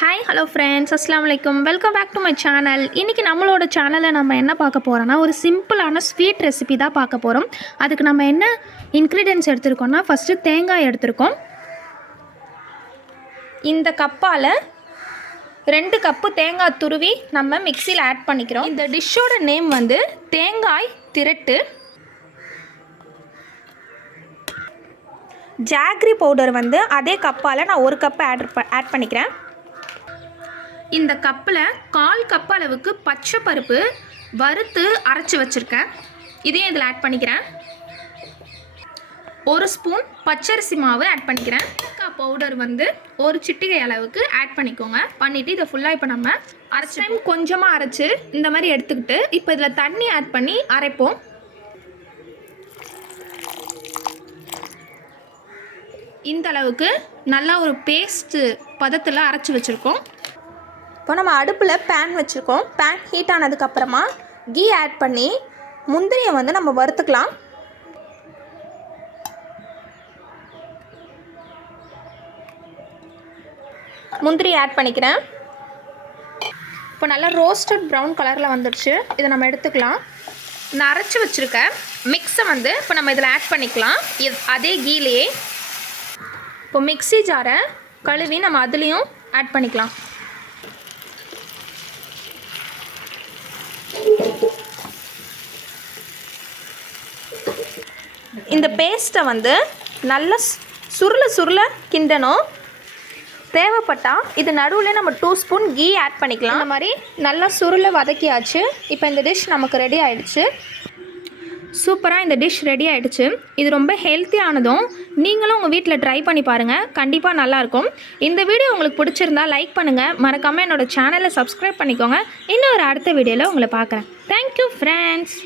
Hi hello friends, அஸ்ஸலாமு அலைக்கும். Welcome back to my channel. இன்றைக்கி நம்மளோட சேனலில் நம்ம என்ன பார்க்க போகிறோன்னா, ஒரு சிம்பிளான ஸ்வீட் ரெசிபி தான் பார்க்க போகிறோம். அதுக்கு நம்ம என்ன இன்க்ரீடியன்ட்ஸ் எடுத்துருக்கோம்னா, ஃபஸ்ட்டு தேங்காய் எடுத்துருக்கோம். இந்த கப்பால் 2 கப்பு தேங்காய் துருவி நம்ம மிக்சியில் ஆட் பண்ணிக்கிறோம். இந்த டிஷ்ஷோட நேம் வந்து தேங்காய் திரட்டு. ஜாக்ரி பவுடர் வந்து அதே கப்பால் நான் 1 கப்பு ஆட் பண்ணிக்கிறேன். இந்த கப்பில் 1/4 கப் அளவுக்கு பச்சை பருப்பு வறுத்து அரைச்சி வச்சுருக்கேன். இதையும் இதில் ஆட் பண்ணிக்கிறேன். 1 ஸ்பூன் பச்சரிசி மாவு ஆட் பண்ணிக்கிறேன். தேங்காய் பவுடர் வந்து 1 சிட்டிகை அளவுக்கு ஆட் பண்ணிக்கோங்க. பண்ணிவிட்டு இதை ஃபுல்லாக இப்போ நம்ம அரைச்ச டைம் கொஞ்சமாக அரைச்சி இந்த மாதிரி எடுத்துக்கிட்டு இப்போ இதில் தண்ணி ஆட் பண்ணி அரைப்போம். இந்த அளவுக்கு நல்லா ஒரு பேஸ்ட்டு பதத்தில் அரைச்சி வச்சுருக்கோம். இப்போ நம்ம அடுப்பில் பேன் வச்சுருக்கோம். பேன் ஹீட் ஆனதுக்கப்புறமா கீ ஆட் பண்ணி முந்திரியை வந்து நம்ம வறுத்துக்கலாம். முந்திரி ஆட் பண்ணிக்கிறேன். இப்போ நல்லா ரோஸ்டட் ப்ரௌன் கலரில் வந்துடுச்சு. இதை நம்ம எடுத்துக்கலாம். நான் அரைச்சி வச்சுருக்க மிக்ஸை வந்து இப்போ நம்ம இதில் ஆட் பண்ணிக்கலாம். அதே கீலேயே இப்போ மிக்ஸி ஜாரை கழுவி நம்ம அதுலேயும் ஆட் பண்ணிக்கலாம். இந்த பேஸ்ட்டை வந்து நல்லா சுருள கிண்டணும். தேவைப்பட்டால் இது நடுவில் நம்ம 2 ஸ்பூன் கீ ஆட் பண்ணிக்கலாம். இந்த மாதிரி நல்லா சுருளை வதக்கியாச்சு. இப்போ இந்த டிஷ் நமக்கு ரெடி ஆகிடுச்சு. சூப்பராக இந்த டிஷ் ரெடி ஆகிடுச்சு. இது ரொம்ப ஹெல்த்தியானதும் நீங்களும் உங்கள் வீட்டில் ட்ரை பண்ணி பாருங்கள். கண்டிப்பாக நல்லாயிருக்கும். இந்த வீடியோ உங்களுக்கு பிடிச்சிருந்தா லைக் பண்ணுங்கள். மறக்காமல் என்னோடய சேனலை சப்ஸ்கிரைப் பண்ணிக்கோங்க. இன்னும் ஒரு அடுத்த வீடியோவில் உங்களை பார்க்குறேன். Thank you friends.